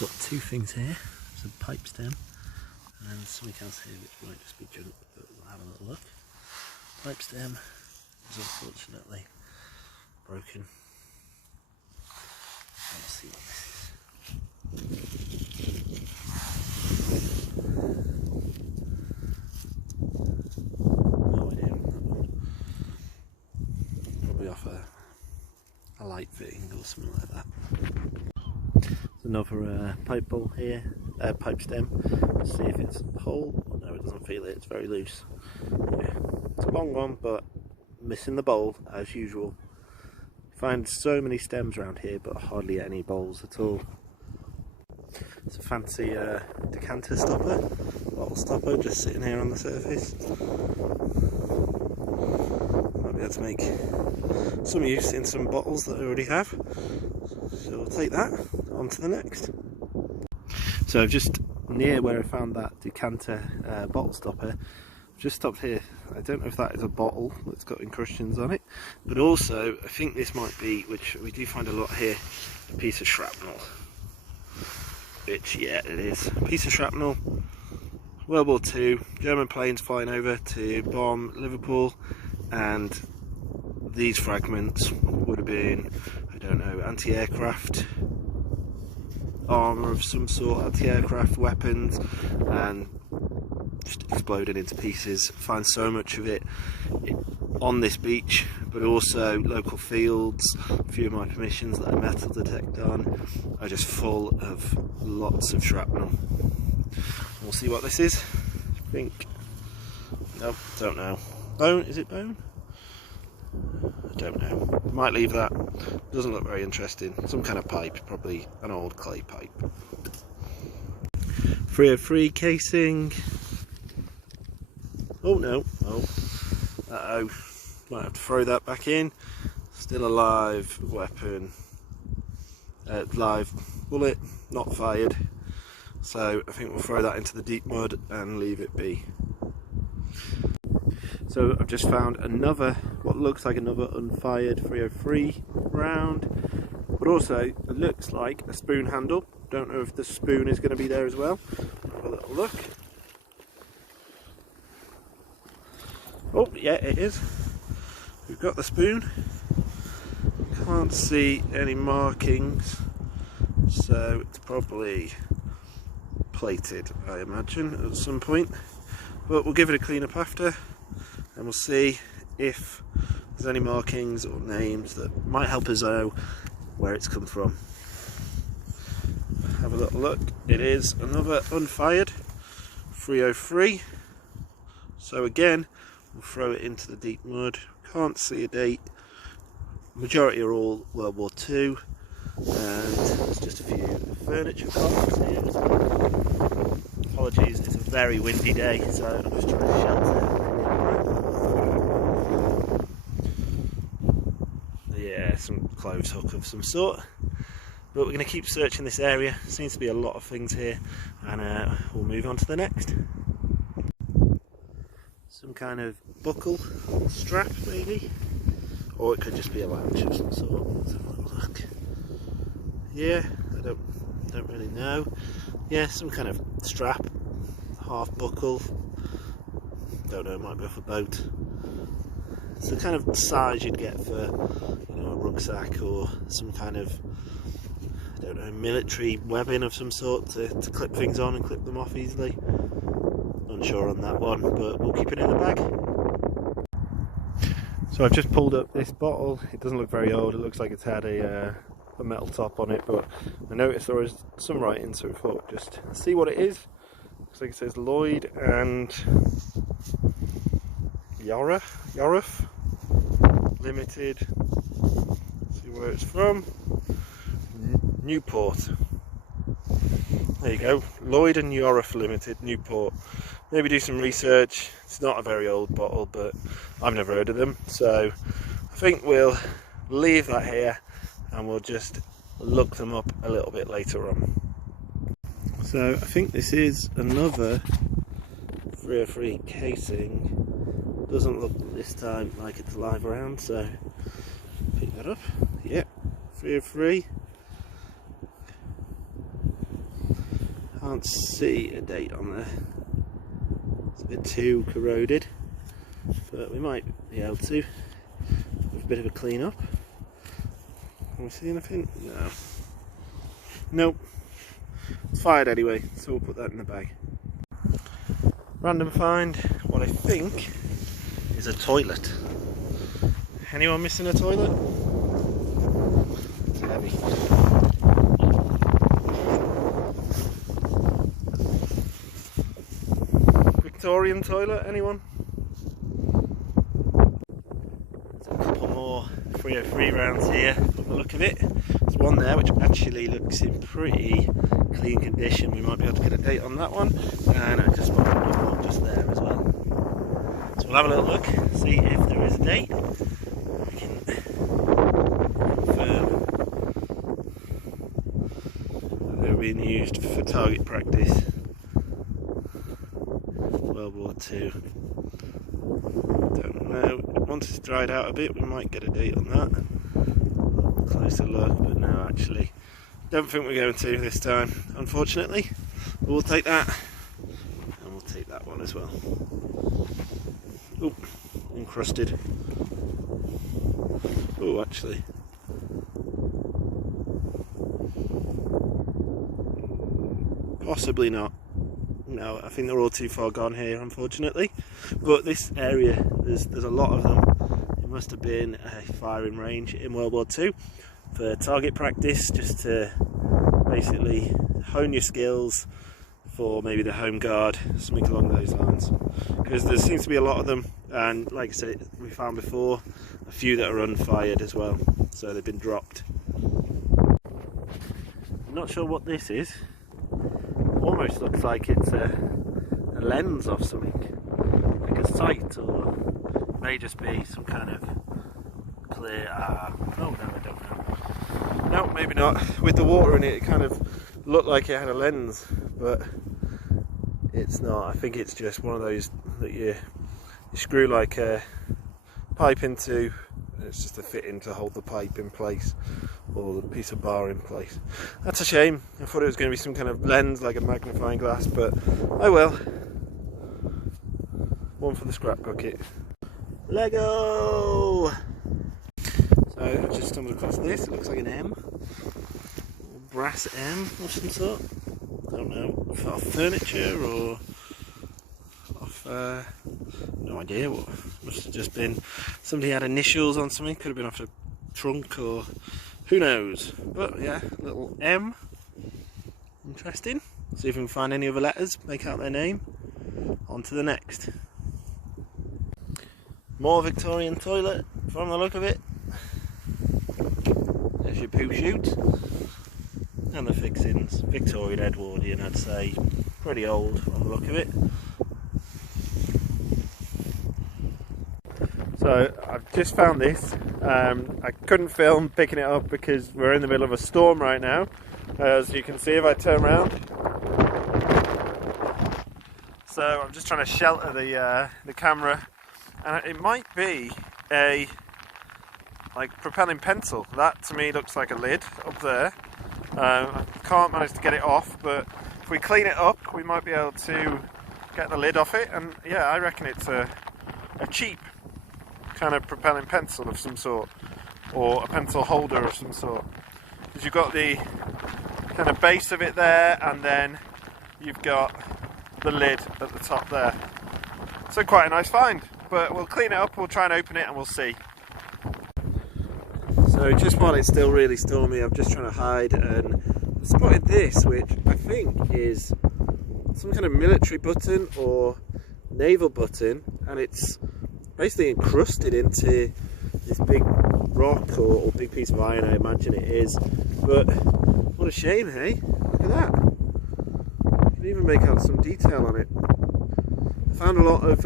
got two things here. There's a pipe stem and something else here which might just be junk, but we'll have a little look. Pipe stem is unfortunately broken. Let's see what this is. No idea on that one. Probably off a light fitting or something like that. There's another pipe bowl here, pipe stem. Let's see if it's whole. Oh, no, it doesn't feel it, it's very loose. Yeah. It's a long one, but missing the bowl as usual. Find so many stems around here, but hardly any bowls at all. It's a fancy decanter stopper, bottle stopper, just sitting here on the surface. Might be able to make some use in some bottles that I already have. So we'll take that on to the next. So I've just near where I found that decanter bottle stopper, I've just stopped here. I don't know if that is a bottle that's got encrustations on it, but also I think this might be, which we do find a lot here, a piece of shrapnel. Which, yeah, it is. A piece of shrapnel. World War II, German planes flying over to bomb Liverpool, and these fragments would have been, I don't know, anti-aircraft armour of some sort, anti-aircraft weapons, and just exploded into pieces. Find so much of it on this beach, but also local fields. A few of my permissions that I metal detect on are just full of lots of shrapnel. We'll see what this is. I think, no, don't know. Bone, is it bone? I don't know. Might leave that. Doesn't look very interesting. Some kind of pipe, probably an old clay pipe. 303 casing. Oh no, oh, uh-oh, might have to throw that back in. Still a live weapon, live bullet, not fired. So I think we'll throw that into the deep mud and leave it be. So I've just found another, what looks like another unfired 303 round, but also it looks like a spoon handle. Don't know if the spoon is going to be there as well. Have a little look. Oh yeah, it is. We've got the spoon. Can't see any markings, so it's probably plated, I imagine, at some point. But we'll give it a clean up after, and we'll see if there's any markings or names that might help us know where it's come from. Have a little look. It is another unfired 303. So again, we'll throw it into the deep mud. Can't see a date. Majority are all World War II, and there's just a few furniture cops here as well. Apologies, it's a very windy day, so I'm just trying to shelter. Yeah, some clothes hook of some sort. But we're going to keep searching this area. Seems to be a lot of things here, and we'll move on to the next. Some kind of buckle strap maybe, or it could just be a latch of some sort. Let's have a little look. Yeah, I don't really know. Yeah, some kind of strap, half buckle. Don't know, it might be off a boat. It's the kind of size you'd get for, you know, a rucksack or some kind of, I don't know, military webbing of some sort to clip things on and clip them off easily. Unsure on that one, but we'll keep it in the bag. So I've just pulled up this bottle. It doesn't look very old. It looks like it's had a metal top on it, but I noticed there was some writing, so I thought just see what it is. Looks like it says Lloyd and Yarrow Limited. See where it's from. Newport. There you go, Lloyd and Yarrow Limited, Newport. Maybe do some research. It's not a very old bottle, but I've never heard of them, so I think we'll leave that here and we'll just look them up a little bit later on. So I think this is another 303 casing. Doesn't look this time like it's a live round, so pick that up. Yep, 303. Can't see a date on there. It's a bit too corroded, but we might be able to with a bit of a clean up. Can we see anything? No. Nope. It's fired anyway, so we'll put that in the bag. Random find, what I think is a toilet. Anyone missing a toilet? It's heavy. Victorian toilet, anyone? There's a couple more 303 rounds here from the look of it. There's one there which actually looks in pretty clean condition. We might be able to get a date on that one. And I just spotted another one just there as well. So we'll have a little look, see if there is a date. We can confirm that they're being used for target practice. World War II. Don't know. Once it's dried out a bit, we might get a date on that. Closer look, but no, actually, don't think we're going to this time, unfortunately. But we'll take that, and we'll take that one as well. Oh, encrusted. Oh, actually. Possibly not. No, I think they're all too far gone here, unfortunately. But this area, there's a lot of them. It must have been a firing range in World War II for target practice, just to basically hone your skills for maybe the home guard, something along those lines. Because there seems to be a lot of them, and like I said, we found before a few that are unfired as well, so they've been dropped. I'm not sure what this is. Almost looks like it's a lens of something, like a sight, or it may just be some kind of clear. Oh no, I don't know. No, maybe not. With the water in it, it kind of looked like it had a lens, but it's not. I think it's just one of those that you screw like a pipe into. It's just a fitting to hold the pipe in place, or the piece of bar in place. That's a shame. I thought it was going to be some kind of lens, like a magnifying glass, but oh well. One for the scrap bucket. Lego! So I just stumbled across this. It looks like an M. A brass M of some sort. I don't know. Off furniture or off... no idea what. Must have just been somebody had initials on something. Could have been off a trunk or who knows. But yeah, little M. Interesting. See if we can find any other letters, make out their name. On to the next. More Victorian toilet from the look of it. There's your poo chute. And the fixings. Victorian Edwardian, I'd say. Pretty old on the look of it. So I've just found this. I couldn't film picking it up because we're in the middle of a storm right now. As you can see if I turn around. So I'm just trying to shelter the camera, and it might be a propelling pencil. That to me looks like a lid up there. I can't manage to get it off, but if we clean it up we might be able to get the lid off it, and yeah, I reckon it's a cheap kind of propelling pencil of some sort, or a pencil holder of some sort, because you've got the kind of base of it there, and then you've got the lid at the top there. So quite a nice find, but we'll clean it up, we'll try and open it and we'll see. So just while it's still really stormy, I'm just trying to hide, and I spotted this, which I think is some kind of military button or naval button, and it's basically encrusted into this big rock or big piece of iron, I imagine it is. But what a shame, hey? Look at that. You can even make out some detail on it. I found a lot of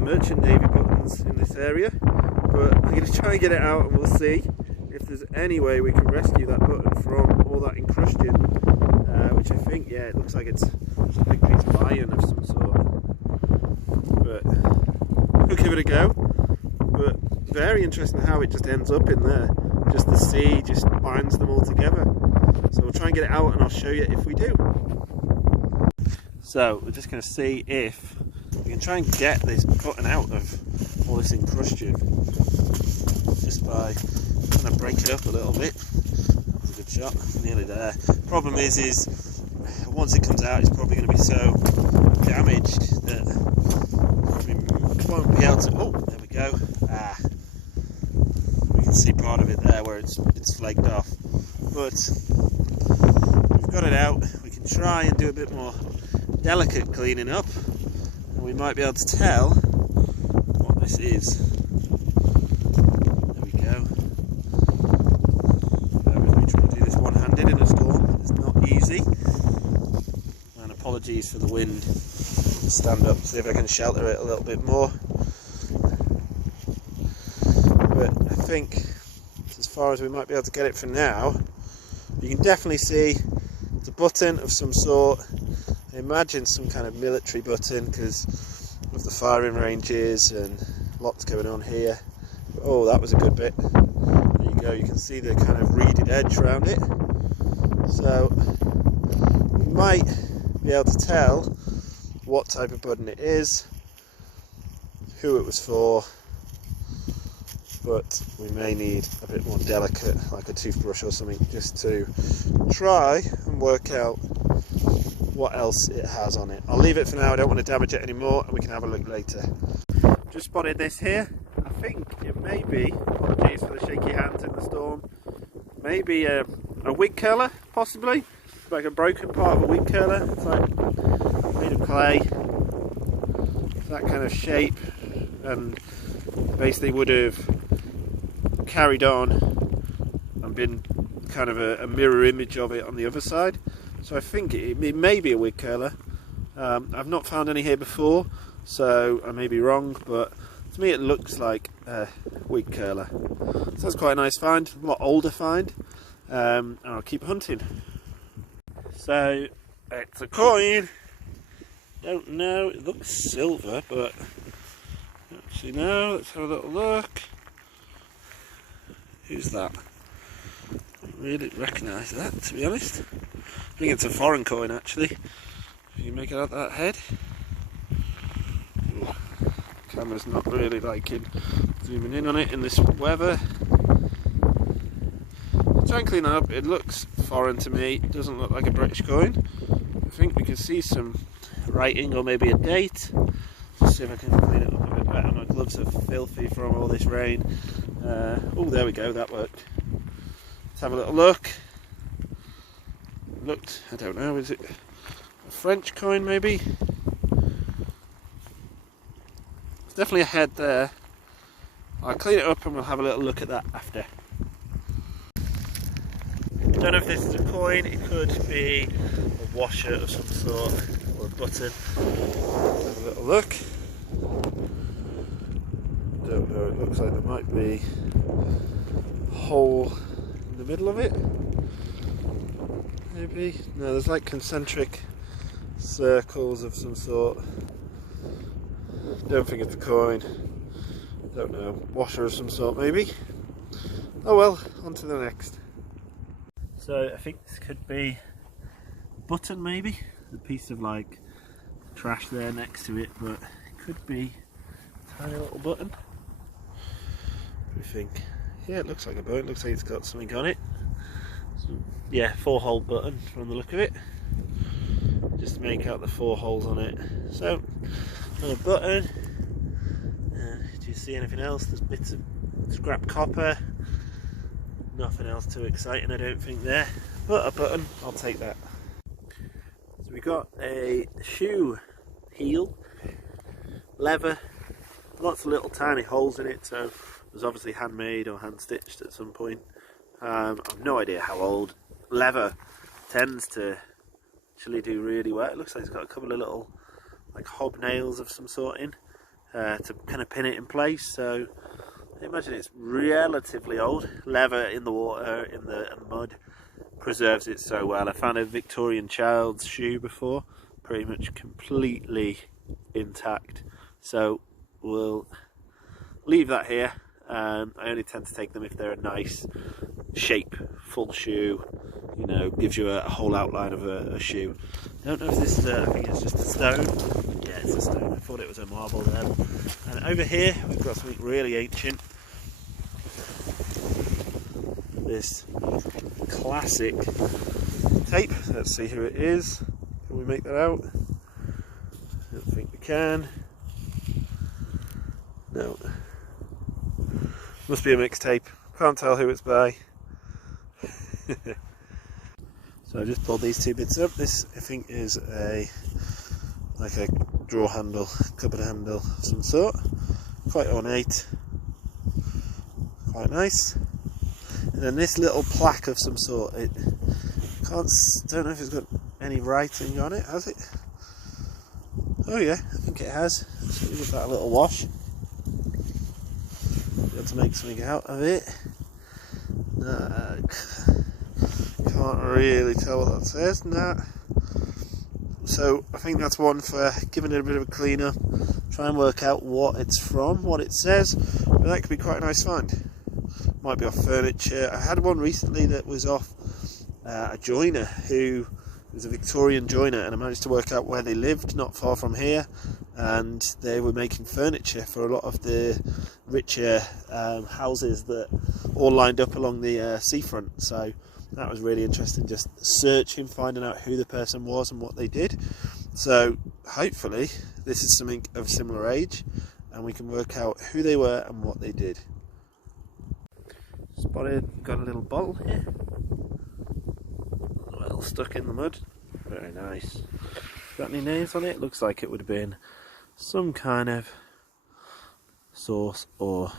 merchant navy buttons in this area, but I'm going to try and get it out, and we'll see if there's any way we can rescue that button from all that encrustion, which I think, yeah, it looks like it's a big piece of iron of some sort. But we'll give it a go. But very interesting how it just ends up in there. Just the sea just binds them all together. So we'll try and get it out and I'll show you if we do. So we're just going to see if we can try and get this button out of all this encrustion just by trying to break it up a little bit. That was a good shot, nearly there. Problem is once it comes out it's probably going to be so damaged that we won't be able to, oh there we go, we can see part of it there where it's flaked off, but we've got it out. We can try and do a bit more delicate cleaning up and we might be able to tell what this is. There we go. Bear with me, trying to do this one-handed in a storm. It's not easy. And apologies for the wind. Stand up, see if I can shelter it a little bit more. But I think as far as we might be able to get it for now, you can definitely see it's a button of some sort. I imagine some kind of military button because of the firing ranges and lots going on here. Oh, that was a good bit. There you go, you can see the kind of reeded edge around it. So we might be able to tell what type of button it is, who it was for, but we may need a bit more delicate, like a toothbrush or something, just to try and work out what else it has on it. I'll leave it for now, I don't want to damage it anymore and we can have a look later. Just spotted this here. I think it may be, apologies for the shaky hands in the storm, maybe a wig curler possibly. It's like a broken part of a wig curler. It's like made of clay. It's that kind of shape and basically would have carried on and been kind of a mirror image of it on the other side. So I think it may be a wig curler. I've not found any here before, so I may be wrong, but to me it looks like a wig curler. So that's quite a nice find, a lot older find, and I'll keep hunting. So it's a coin. Don't know, it looks silver, but actually no, let's have a little look. Who's that? I don't really recognise that, to be honest. I think it's a foreign coin actually. If you can make it out that head. Ooh, camera's not really liking zooming in on it in this weather. Try and clean it up, it looks foreign to me, it doesn't look like a British coin. I think we can see some writing or maybe a date. Just see if I can clean it up a bit better. My gloves are filthy from all this rain. Oh, there we go, that worked. Let's have a little look. Looked, I don't know, is it a French coin maybe? There's definitely a head there. I'll clean it up and we'll have a little look at that after. Don't know if this is a coin, it could be a washer of some sort or a button. Let's have a little look. Don't know, it looks like there might be a hole in the middle of it. Maybe? No, there's like concentric circles of some sort. Don't think it's a coin. Don't know. Washer of some sort maybe. Oh well, on to the next. So I think this could be a button maybe. A piece of like trash there next to it, but it could be a tiny little button. What do you think? Yeah, it looks like a button. It looks like it's got something on it. Yeah, 4-hole button from the look of it, just to make out the 4 holes on it. So, another button. Do you see anything else? There's bits of scrap copper. Nothing else too exciting, I don't think there. But a button, I'll take that. So we got a shoe heel, leather, lots of little tiny holes in it. So it was obviously handmade or hand stitched at some point. I've no idea how old. Leather tends to actually do really well. It looks like it's got a couple of little like hobnails of some sort in to kind of pin it in place. So I imagine it's relatively old. Leather in the water, in the mud, preserves it so well. I found a Victorian child's shoe before, pretty much completely intact. So we'll leave that here. I only tend to take them if they're a nice shape, full shoe, you know, gives you a whole outline of a shoe. I don't know if this is I think it's just a stone. Yeah, it's a stone. I thought it was a marble then. And over here we've got something really ancient. This classic tape. Let's see who it is. Can we make that out? I don't think we can. No. Must be a mixtape. Can't tell who it's by. So I just pulled these two bits up. This I think is like a drawer handle, cupboard handle of some sort. Quite ornate, quite nice. And then this little plaque of some sort. Don't know if it's got any writing on it, has it? Oh yeah, I think it has. Just give that a little wash. Got to make something out of it. Can't really tell what that says. Nah. So I think that's one for giving it a bit of a clean up. Try and work out what it's from, what it says. But that could be quite a nice find. Might be off furniture. I had one recently that was off a joiner who was a Victorian joiner, and I managed to work out where they lived, not far from here, and they were making furniture for a lot of the richer houses that all lined up along the seafront. So that was really interesting, just searching, finding out who the person was and what they did. So hopefully this is something of similar age and we can work out who they were and what they did. Spotted, got a little bottle here, well stuck in the mud, very nice. Got any names on it? Looks like it would have been some kind of sauce or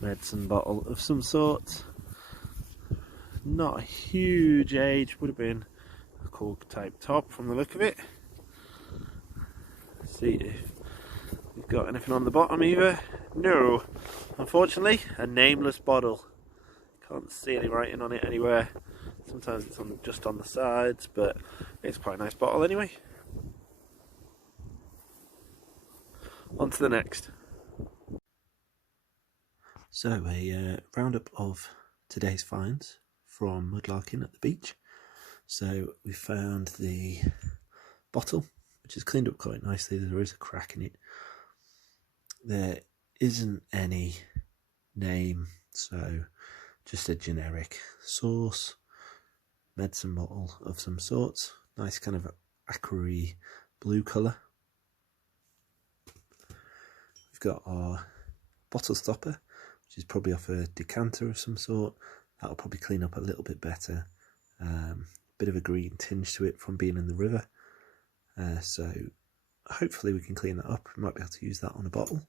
medicine bottle of some sort. Not a huge age, would have been a cork type top from the look of it. Let's see if we've got anything on the bottom either. No, unfortunately, a nameless bottle. Can't see any writing on it anywhere. Sometimes it's just on the sides, but it's quite a nice bottle anyway. On to the next. So a roundup of today's finds from Mudlarking at the beach. So we found the bottle, which is cleaned up quite nicely. There is a crack in it. There isn't any name, so just a generic sauce medicine bottle of some sort. Nice kind of aquary blue colour. We've got our bottle stopper, which is probably off a decanter of some sort. That'll probably clean up a little bit better. Bit of a green tinge to it from being in the river. So hopefully we can clean that up. We might be able to use that on a bottle.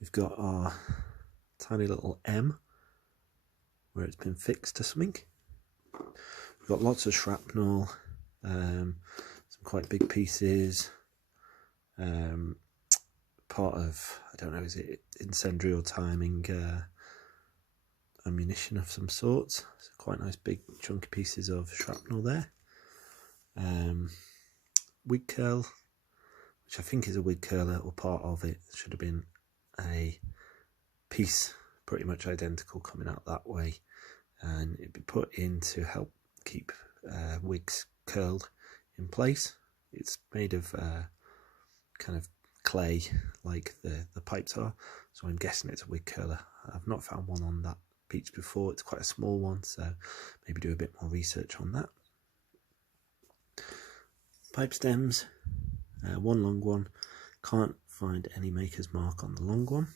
We've got our tiny little M where it's been fixed to something. We've got lots of shrapnel, some quite big pieces, part of, I don't know, is it incendiary or timing ammunition of some sort. So quite nice big chunky pieces of shrapnel there. Wig curl, which I think is a wig curler or part of it. Should have been a piece pretty much identical coming out that way, and it'd be put in to help keep wigs curled in place. It's made of kind of clay like the pipes are, so I'm guessing it's a wig curler. I've not found one on that beach before. It's quite a small one, so maybe do a bit more research on that. Pipe stems, one long one. Can't find any maker's mark on the long one,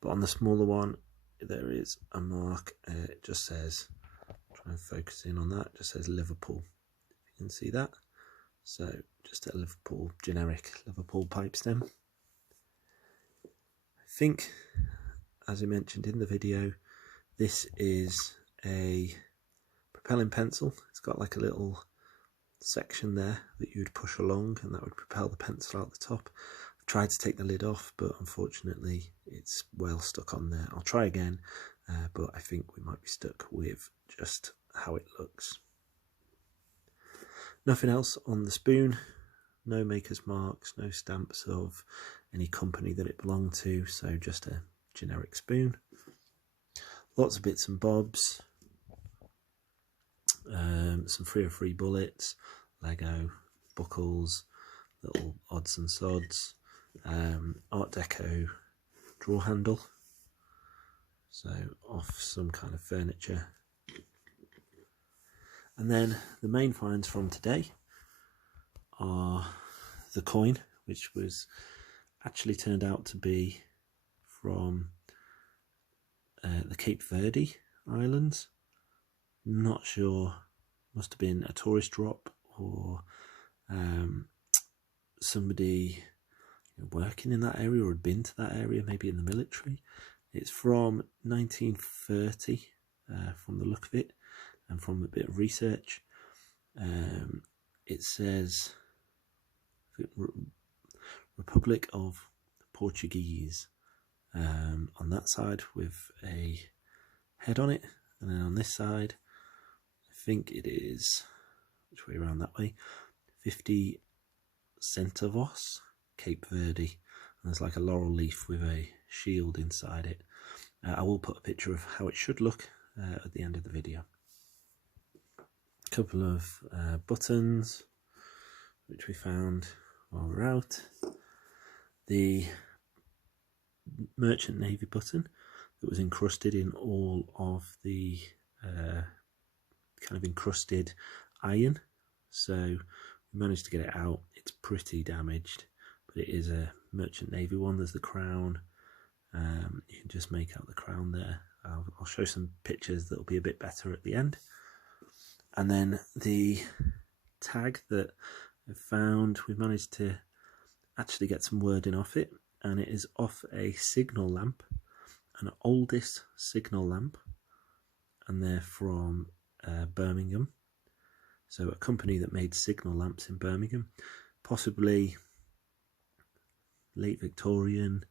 but on the smaller one there is a mark. It just says, try and focus in on that, it just says Liverpool, if you can see that. So just a Liverpool, generic Liverpool pipe stem. I think, as I mentioned in the video, this is a propelling pencil. It's got like a little section there that you would push along and that would propel the pencil out the top. I've tried to take the lid off, but unfortunately it's well stuck on there. I'll try again, but I think we might be stuck with just how it looks. Nothing else on the spoon, no maker's marks, no stamps of any company that it belonged to, so just a generic spoon. Lots of bits and bobs, some 303 bullets, Lego, buckles, little odds and sods, Art Deco drawer handle, so off some kind of furniture. And then the main finds from today are the coin, which was actually turned out to be from the Cape Verde Islands. Not sure, must have been a tourist drop or somebody working in that area or had been to that area, maybe in the military. It's from 1930 from the look of it and from a bit of research. It says Republic of Portuguese on that side with a head on it, and then on this side I think it is, which way around, that way, 50 centavos, Cape Verde, and there's like a laurel leaf with a shield inside it. I will put a picture of how it should look at the end of the video. A couple of buttons which we found while we're out. The Merchant Navy button that was encrusted in all of the kind of encrusted iron, so we managed to get it out. It's pretty damaged, but it is a Merchant Navy one. There's the crown, you can just make out the crown there. I'll show some pictures that'll be a bit better at the end. And then the tag that I found, we managed to actually get some wording off it, and it is off a signal lamp, an oldest signal lamp, and they're from Birmingham. So a company that made signal lamps in Birmingham, possibly late Victorian,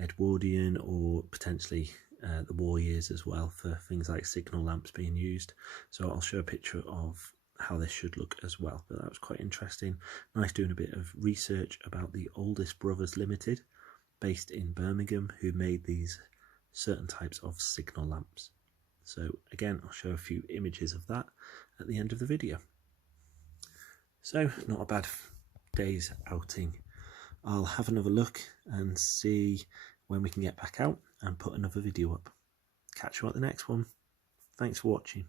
Edwardian, or potentially the war years as well, for things like signal lamps being used. So I'll show a picture of how this should look as well, but that was quite interesting. Nice doing a bit of research about the Oldest Brothers Limited, based in Birmingham, who made these certain types of signal lamps. So again, I'll show a few images of that at the end of the video. So not a bad day's outing. I'll have another look and see when we can get back out and put another video up. Catch you at the next one. Thanks for watching.